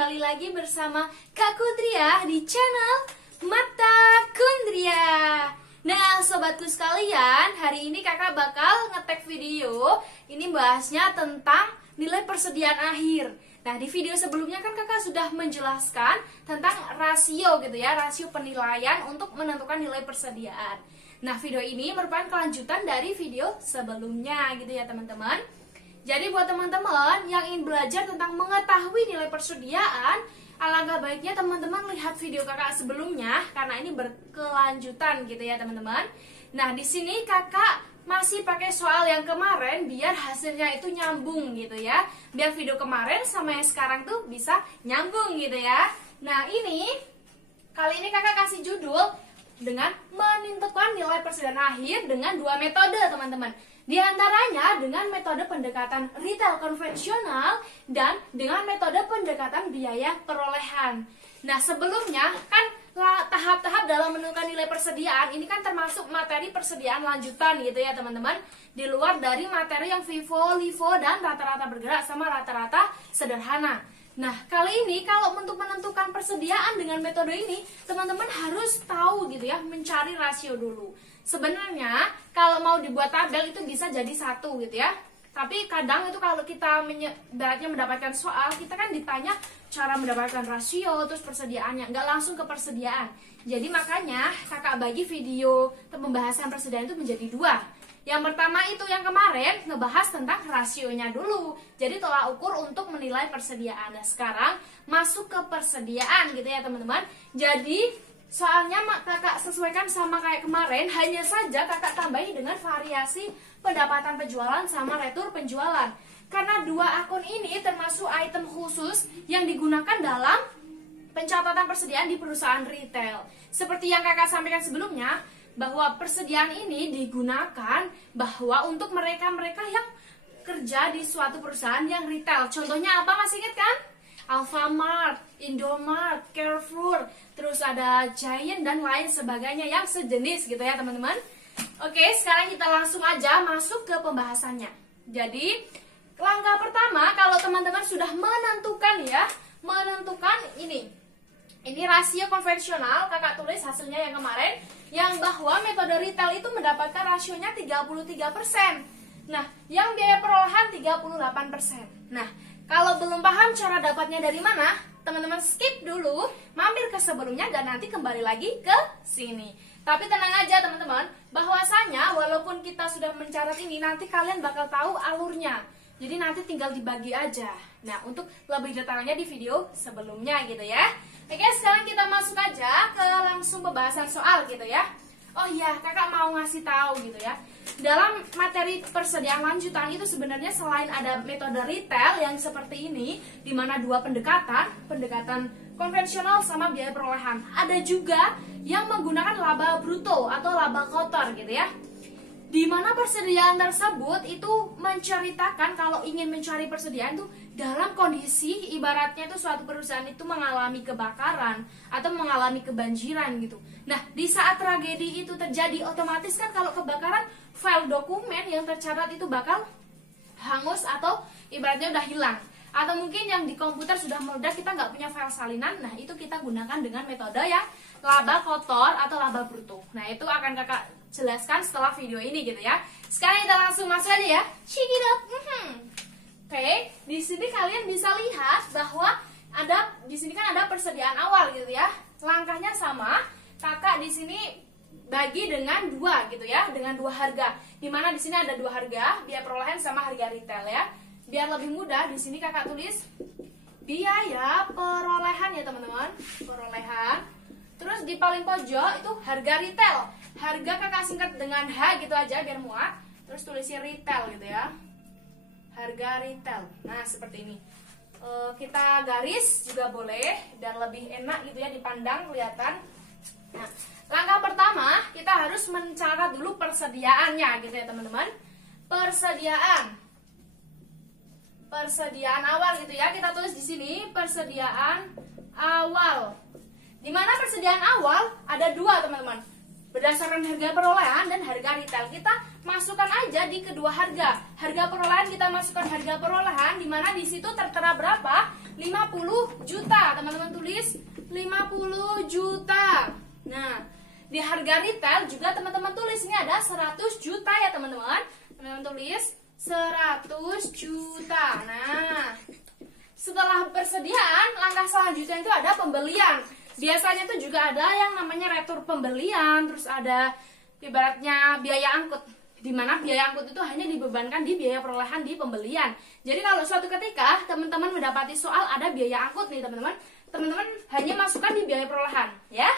kembali lagi bersama Kak Kundria di channel Mata Kundria. Nah, sobatku sekalian, hari ini kakak bakal ngetek video. Ini bahasnya tentang nilai persediaan akhir. Nah, di video sebelumnya kan kakak sudah menjelaskan tentang rasio gitu ya, rasio penilaian untuk menentukan nilai persediaan. Nah, video ini merupakan kelanjutan dari video sebelumnya gitu ya teman-teman. Jadi buat teman-teman yang ingin belajar tentang mengetahui nilai persediaan, alangkah baiknya teman-teman lihat video kakak sebelumnya karena ini berkelanjutan gitu ya teman-teman. Nah, di sini kakak masih pakai soal yang kemarin biar hasilnya itu nyambung gitu ya. Biar video kemarin sama yang sekarang tuh bisa nyambung gitu ya. Nah, kali ini kakak kasih judul dengan menentukan nilai persediaan akhir dengan dua metode teman-teman. Di antaranya dengan metode pendekatan retail konvensional dan dengan metode pendekatan biaya perolehan. Nah, sebelumnya kan tahap-tahap dalam menentukan nilai persediaan ini kan termasuk materi persediaan lanjutan gitu ya teman-teman. Di luar dari materi yang FIFO, LIFO, dan rata-rata bergerak sama rata-rata sederhana. Nah, kali ini kalau untuk menentukan persediaan dengan metode ini, teman-teman harus tahu gitu ya, mencari rasio dulu. Sebenarnya kalau mau dibuat tabel itu bisa jadi satu gitu ya. Tapi kadang itu kalau kita mendapatkan soal, kita kan ditanya cara mendapatkan rasio, terus persediaannya, nggak langsung ke persediaan. Jadi makanya kakak bagi video pembahasan persediaan itu menjadi dua. Yang pertama itu yang kemarin ngebahas tentang rasionya dulu. Jadi tolak ukur untuk menilai persediaan. Nah, sekarang masuk ke persediaan gitu ya teman-teman. Jadi soalnya kakak sesuaikan sama kayak kemarin, hanya saja kakak tambahi dengan variasi pendapatan penjualan sama retur penjualan. Karena dua akun ini termasuk item khusus yang digunakan dalam pencatatan persediaan di perusahaan retail. Seperti yang kakak sampaikan sebelumnya, bahwa persediaan ini digunakan bahwa untuk mereka-mereka yang kerja di suatu perusahaan yang retail. Contohnya apa, masih ingat kan? Alfamart, Indomart, Carrefour, terus ada Giant dan lain sebagainya yang sejenis gitu ya teman-teman. Oke, sekarang kita langsung aja masuk ke pembahasannya. Jadi langkah pertama, kalau teman-teman sudah menentukan ini rasio konvensional, kakak tulis hasilnya yang kemarin, yang bahwa metode retail itu mendapatkan rasionya 33%. Nah, yang biaya perolehan 38%. Nah, kalau belum paham cara dapatnya dari mana, teman-teman skip dulu, mampir ke sebelumnya dan nanti kembali lagi ke sini. Tapi tenang aja teman-teman, bahwasanya walaupun kita sudah mencatat ini, nanti kalian bakal tahu alurnya. Jadi nanti tinggal dibagi aja. Nah, untuk lebih detailnya di video sebelumnya gitu ya. Oke, sekarang kita masuk aja ke langsung pembahasan soal gitu ya. Oh iya, kakak mau ngasih tahu gitu ya. Dalam materi persediaan lanjutan itu sebenarnya selain ada metode retail yang seperti ini, di mana dua pendekatan konvensional sama biaya perolehan. Ada juga yang menggunakan laba bruto atau laba kotor gitu ya. Di mana persediaan tersebut itu menceritakan kalau ingin mencari persediaan itu dalam kondisi ibaratnya itu suatu perusahaan itu mengalami kebakaran atau mengalami kebanjiran gitu. Nah, di saat tragedi itu terjadi, otomatis kan kalau kebakaran file dokumen yang tercatat itu bakal hangus atau ibaratnya udah hilang. Atau mungkin yang di komputer sudah meledak, kita nggak punya file salinan. Nah, itu kita gunakan dengan metode yang laba kotor atau laba bruto. Nah, itu akan kakak jelaskan setelah video ini gitu ya. Sekarang kita langsung masuk aja ya. Check it out. Oke, di sini kalian bisa lihat bahwa di sini kan ada persediaan awal gitu ya. Langkahnya sama. Kakak di sini bagi dengan dua gitu ya, dengan dua harga. Dimana di sini ada dua harga, biaya perolehan sama harga retail ya. Biar lebih mudah, di sini kakak tulis biaya perolehan ya teman-teman, perolehan. Terus di paling pojok itu harga retail. Harga kakak singkat dengan H gitu aja biar muat. Terus tulisnya retail gitu ya. Harga retail. Nah, seperti ini. Kita garis juga boleh dan lebih enak gitu ya dipandang, kelihatan. Nah, langkah pertama kita harus mencatat dulu persediaannya gitu ya teman-teman. Persediaan awal gitu ya. Kita tulis di sini persediaan awal. Di mana persediaan awal ada dua teman-teman. Berdasarkan harga perolehan dan harga retail, kita masukkan aja di kedua harga. Harga perolehan kita masukkan harga perolehan, di mana di situ tertera berapa? 6 50 juta. Teman-teman tulis 50 juta. Nah, di harga retail juga teman-teman tulis ini ada 100 juta ya teman-teman. Teman-teman tulis 100 juta. Nah, setelah persediaan, langkah selanjutnya itu ada pembelian. Biasanya itu juga ada yang namanya retur pembelian, terus ada ibaratnya biaya angkut, di mana biaya angkut itu hanya dibebankan di biaya perolehan di pembelian. Jadi kalau suatu ketika teman-teman mendapati soal ada biaya angkut nih teman-teman, teman-teman hanya masukkan di biaya perolehan ya,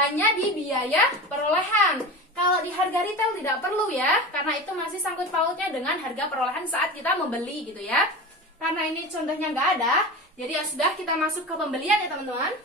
hanya di biaya perolehan. Kalau di harga retail tidak perlu ya, karena itu masih sangkut pautnya dengan harga perolehan saat kita membeli gitu ya. Karena ini contohnya nggak ada, jadi ya sudah, kita masuk ke pembelian ya teman-teman.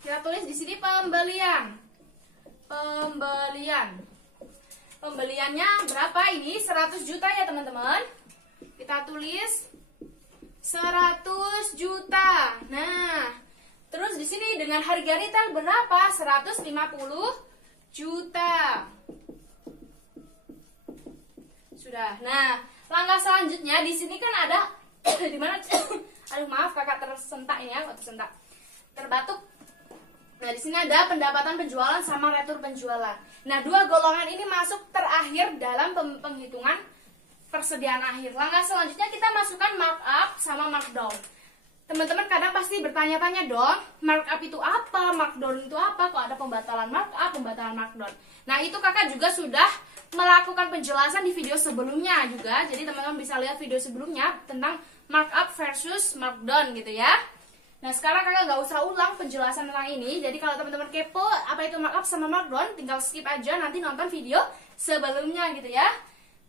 Kita tulis di sini pembelian. Pembeliannya berapa ini? 100 juta ya teman-teman. Kita tulis 100 juta. Nah, terus di sini dengan harga retail berapa? 150 juta. Sudah. Nah, langkah selanjutnya di sini kan ada di mana? Aduh maaf kakak tersentak ini ya, tersentak, terbatuk. Nah di sini ada pendapatan penjualan sama retur penjualan. Nah dua golongan ini masuk terakhir dalam penghitungan persediaan akhir. Langkah selanjutnya kita masukkan markup sama markdown. Teman-teman kadang pasti bertanya-tanya dong, markup itu apa, markdown itu apa, kok ada pembatalan markup, pembatalan markdown. Nah itu kakak juga sudah melakukan penjelasan di video sebelumnya juga. Jadi teman-teman bisa lihat video sebelumnya tentang markup versus markdown gitu ya. Nah sekarang kakak nggak usah ulang penjelasan tentang ini. Jadi kalau teman-teman kepo apa itu markup sama markdown, tinggal skip aja, nanti nonton video sebelumnya gitu ya.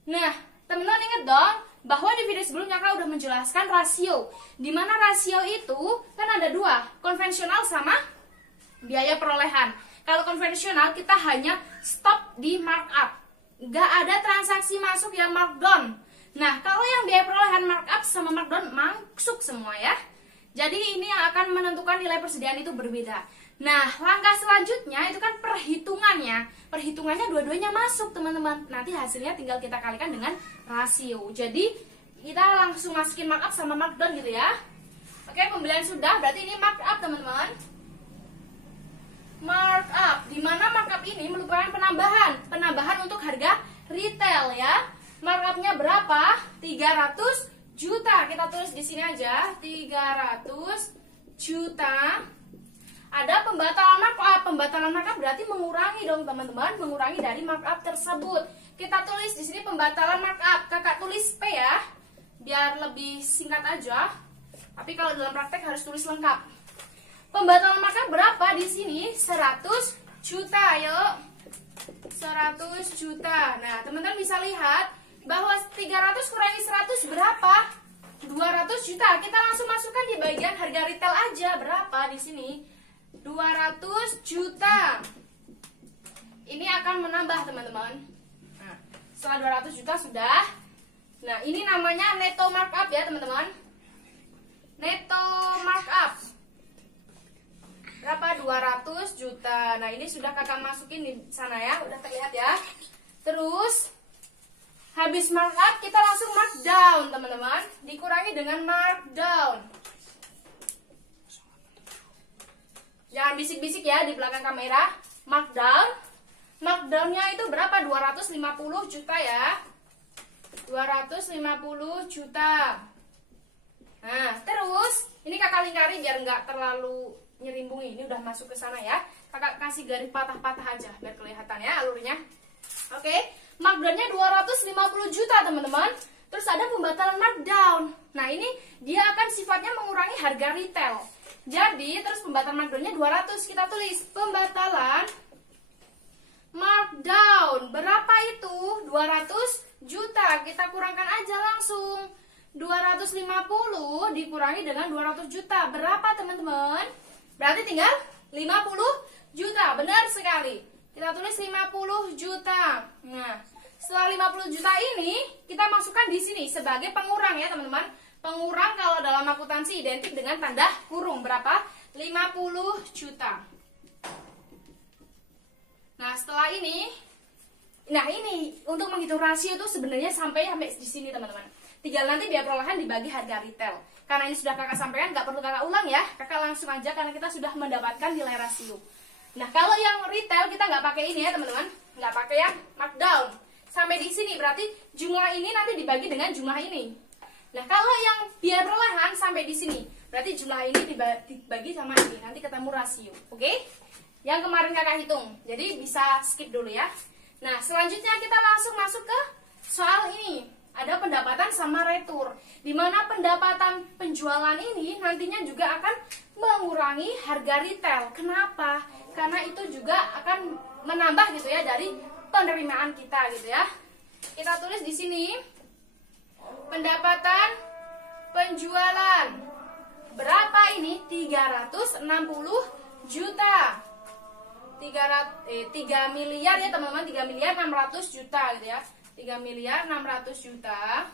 Nah teman-teman ingat dong bahwa di video sebelumnya kakak udah menjelaskan rasio. Dimana rasio itu kan ada dua, konvensional sama biaya perolehan. Kalau konvensional kita hanya stop di markup, nggak ada transaksi masuk yang markdown. Nah, kalau yang biaya perolehan markup sama markdown masuk semua ya. Jadi ini yang akan menentukan nilai persediaan itu berbeda. Nah, langkah selanjutnya itu kan perhitungannya. Perhitungannya dua-duanya masuk, teman-teman. Nanti hasilnya tinggal kita kalikan dengan rasio. Jadi, kita langsung masukin markup sama markdown gitu ya. Oke, pembelian sudah, berarti ini markup, teman-teman. Markup, di mana markup ini merupakan penambahan. Penambahan untuk harga retail ya. Markupnya berapa? 300 juta. Kita tulis di sini aja 300 juta. Ada pembatalan markup. Pembatalan markup berarti mengurangi dong teman-teman, mengurangi dari markup tersebut. Kita tulis di sini pembatalan markup. Kakak tulis P ya, biar lebih singkat aja. Tapi kalau dalam praktek harus tulis lengkap. Pembatalan markup berapa di sini? 100 juta. Yuk, 100 juta. Nah, teman-teman bisa lihat bahwa 300 kurangi 100 berapa? 200 juta. Kita langsung masukkan di bagian harga retail aja. Berapa di sini? 200 juta. Ini akan menambah, teman-teman. Nah, setelah 200 juta sudah. Nah, ini namanya netto markup ya, teman-teman. Netto markup. Berapa? 200 juta. Nah, ini sudah kakak masukin di sana ya. Udah terlihat ya. Terus habis markup, kita langsung markdown, teman-teman. Dikurangi dengan markdown. Jangan bisik-bisik ya di belakang kamera. Markdown. Markdownnya itu berapa? 250 juta ya. 250 juta. Nah, terus ini kakak lingkari biar nggak terlalu nyerimbungi. Ini udah masuk ke sana ya. Kakak kasih garis patah-patah aja biar kelihatan ya alurnya. Oke. Markdownnya 250 juta teman-teman. Terus ada pembatalan markdown. Nah ini dia akan sifatnya mengurangi harga retail. Jadi terus pembatalan markdownnya 200. Kita tulis pembatalan markdown. Berapa itu? 200 juta. Kita kurangkan aja langsung. 250 dikurangi dengan 200 juta. Berapa teman-teman? Berarti tinggal 50 juta. Benar sekali. Kita tulis 50 juta. Nah, setelah 50 juta ini kita masukkan di sini sebagai pengurang ya, teman-teman. Pengurang kalau dalam akuntansi identik dengan tanda kurung. Berapa? 50 juta. Nah, setelah ini untuk menghitung rasio itu sebenarnya sampai di sini, teman-teman. Tinggal nanti biaya perolehan dibagi harga retail. Karena ini sudah kakak sampaikan, nggak perlu kakak ulang ya. Kakak langsung aja karena kita sudah mendapatkan nilai rasio. Nah, kalau yang retail kita nggak pakai ini ya teman-teman, nggak pakai yang markdown. Sampai di sini berarti jumlah ini nanti dibagi dengan jumlah ini. Nah, kalau yang biaya perolehan sampai di sini, berarti jumlah ini dibagi sama ini, nanti ketemu rasio. Oke? Yang kemarin kakak hitung. Jadi bisa skip dulu ya. Nah, selanjutnya kita langsung masuk ke soal ini. Ada pendapatan sama retur, di mana pendapatan penjualan ini nantinya juga akan mengurangi harga retail. Kenapa? Karena itu juga akan menambah gitu ya dari penerimaan kita gitu ya. Kita tulis di sini pendapatan penjualan berapa ini? 360 juta. 3 miliar ya teman-teman, 3 miliar 600 juta gitu ya. 3 miliar 600 juta.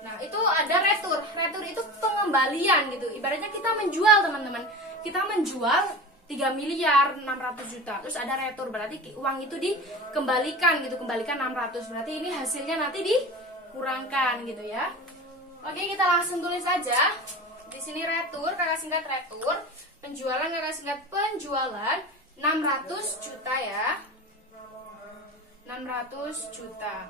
Nah, itu ada retur. Retur itu pengembalian gitu. Ibaratnya kita menjual, teman-teman. Kita menjual 3 miliar 600 juta. Terus ada retur, berarti uang itu dikembalikan gitu, kembalikan 600. Berarti ini hasilnya nanti dikurangkan gitu ya. Oke, kita langsung tulis aja. Di sini retur, kakak singkat retur. Penjualan kakak singkat penjualan 600 juta ya. 600 juta.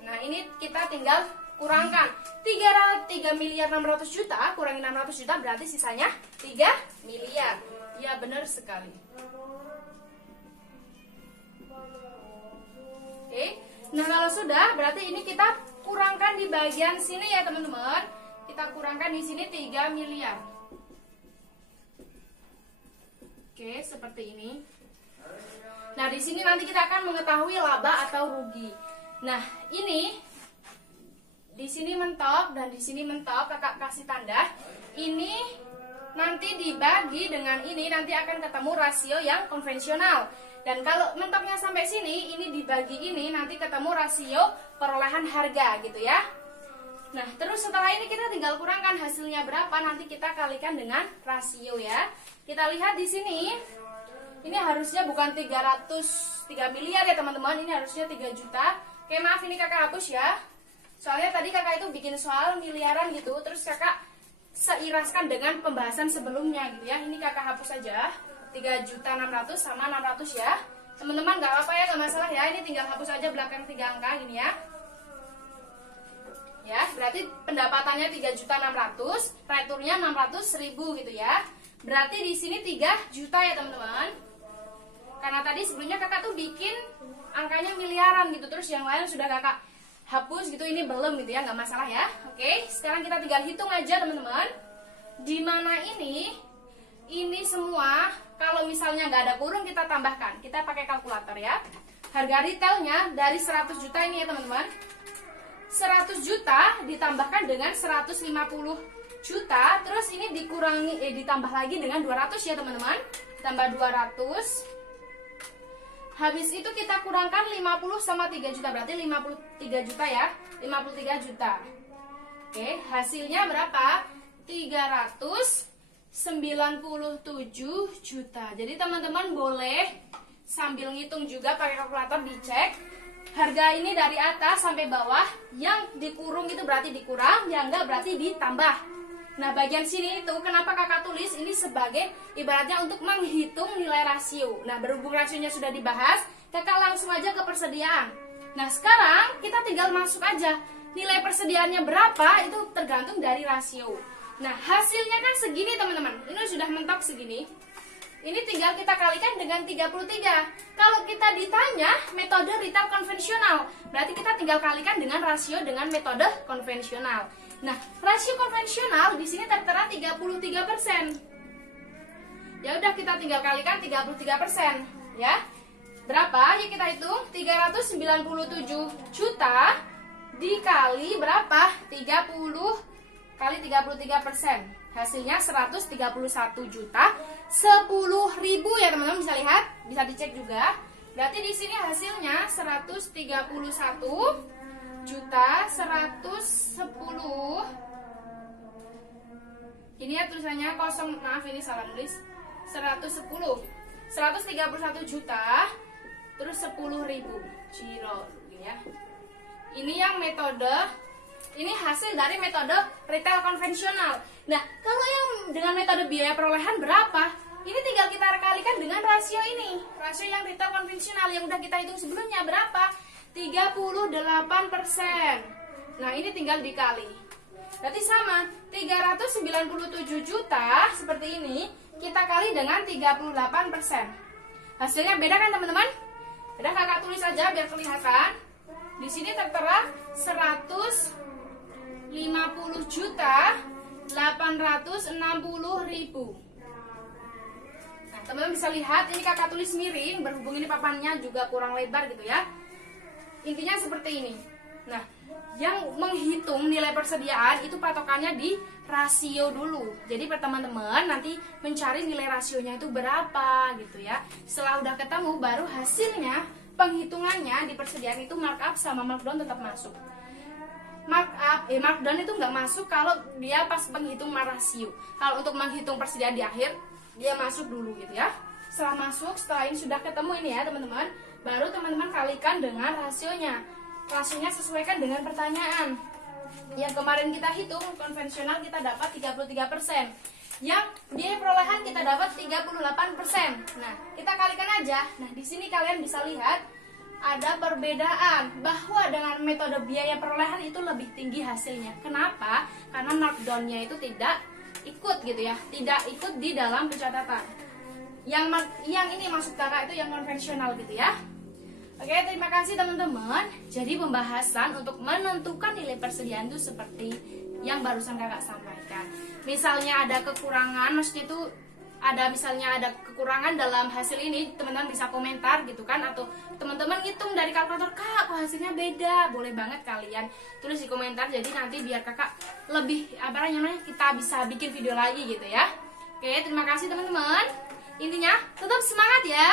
Nah, ini kita tinggal kurangkan 3 miliar 600 juta, kurangi 600 juta berarti sisanya 3 miliar. Ya, benar sekali. Oke. Nah, kalau sudah berarti ini kita kurangkan di bagian sini ya, teman-teman. Kita kurangkan di sini 3 miliar. Oke, seperti ini. Nah, di sini nanti kita akan mengetahui laba atau rugi. Nah, ini di sini mentok dan di sini mentok, kakak kasih tanda. Ini nanti dibagi dengan ini nanti akan ketemu rasio yang konvensional. Dan kalau mentoknya sampai sini, ini dibagi ini nanti ketemu rasio perolehan harga gitu ya. Nah, terus setelah ini kita tinggal kurangkan hasilnya berapa, nanti kita kalikan dengan rasio ya. Kita lihat di sini. Ini harusnya bukan 3 miliar ya teman-teman, ini harusnya 3 juta. Oke, maaf ini kakak hapus ya. Soalnya tadi kakak itu bikin soal miliaran gitu, terus kakak seiraskan dengan pembahasan sebelumnya gitu ya. Ini kakak hapus aja, 3.600.000 sama 600 ya. Teman-teman nggak apa-apa ya, nggak masalah ya. Ini tinggal hapus aja belakang 3 angka gini ya. Ya, berarti pendapatannya 3.600.000, returnya 600.000 gitu ya. Berarti di sini 3 juta ya teman-teman. Karena tadi sebelumnya kakak tuh bikin angkanya miliaran gitu, terus yang lain sudah kakak hapus gitu, ini belum gitu ya, nggak masalah ya. Oke, sekarang kita tinggal hitung aja teman-teman. Dimana ini semua kalau misalnya nggak ada kurung kita tambahkan, kita pakai kalkulator ya. Harga retailnya dari 100 juta ini ya teman-teman. 100 juta ditambahkan dengan 150 juta, terus ini dikurangi ditambah lagi dengan 200 ya teman-teman. Tambah 200. Habis itu kita kurangkan 50 sama 3 juta, berarti 53 juta ya. 53 juta. Oke, hasilnya berapa? 397 juta. Jadi teman-teman boleh sambil ngitung juga pakai kalkulator, dicek harga ini dari atas sampai bawah. Yang dikurung itu berarti dikurang, yang enggak berarti ditambah. Nah, bagian sini itu kenapa kakak tulis ini sebagai ibaratnya untuk menghitung nilai rasio. Nah, berhubung rasionya sudah dibahas, kakak langsung aja ke persediaan. Nah, sekarang kita tinggal masuk aja. Nilai persediaannya berapa itu tergantung dari rasio. Nah, hasilnya kan segini teman-teman. Ini sudah mentok segini. Ini tinggal kita kalikan dengan 33. Kalau kita ditanya metode retail konvensional, berarti kita tinggal kalikan dengan rasio dengan metode konvensional. Nah, rasio konvensional di sini tertera 33%. Ya udah, kita tinggal kalikan 33%, ya. Berapa? Ya kita hitung 397 juta dikali berapa? 30 kali 33%. Hasilnya 131 juta 10.000 ya teman-teman, bisa lihat, bisa dicek juga. Berarti di sini hasilnya 131 juta 110. Ini ya tulisannya kosong, maaf ini salah nulis. 131 juta terus 10.000 ciro ya. Ini yang metode, ini hasil dari metode retail konvensional. Nah, kalau yang dengan metode biaya perolehan berapa? Ini tinggal kita kalikan dengan rasio ini. Rasio yang retail konvensional yang udah kita hitung sebelumnya berapa? 38%. Nah, ini tinggal dikali. Berarti sama, 397 juta seperti ini kita kali dengan 38%. Hasilnya beda kan teman-teman? Udah kakak tulis aja biar kelihatan. Di sini tertera 150 juta 860 ribu. Nah, teman-teman bisa lihat ini kakak tulis miring, berhubung ini papannya juga kurang lebar gitu ya. Intinya seperti ini. Nah, yang menghitung nilai persediaan itu patokannya di rasio dulu. Jadi teman-teman nanti mencari nilai rasionya itu berapa gitu ya. Setelah udah ketemu baru hasilnya penghitungannya di persediaan itu markup sama markdown tetap masuk. Markdown itu nggak masuk kalau dia pas penghitung rasio. Kalau untuk menghitung persediaan di akhir dia masuk dulu gitu ya. Setelah masuk, setelah ini sudah ketemu ini ya teman-teman, baru teman-teman kalikan dengan rasionya. Rasionya sesuaikan dengan pertanyaan. Yang kemarin kita hitung konvensional kita dapat 33%. Yang biaya perolehan kita dapat 38%. Nah, kita kalikan aja. Nah, di sini kalian bisa lihat ada perbedaan bahwa dengan metode biaya perolehan itu lebih tinggi hasilnya. Kenapa? Karena markdown-nya itu tidak ikut gitu ya, tidak ikut di dalam pencatatan. Yang ini maksud kakak itu yang konvensional gitu ya. Oke, terima kasih teman-teman. Jadi pembahasan untuk menentukan nilai persediaan itu seperti yang barusan kakak sampaikan. Misalnya ada kekurangan, maksudnya itu misalnya ada kekurangan dalam hasil ini, teman-teman bisa komentar gitu kan, atau teman-teman hitung dari kalkulator, kak kok hasilnya beda, boleh banget kalian tulis di komentar. Jadi nanti biar kakak lebih kita bisa bikin video lagi gitu ya. Oke, terima kasih teman-teman. Intinya tetap semangat ya.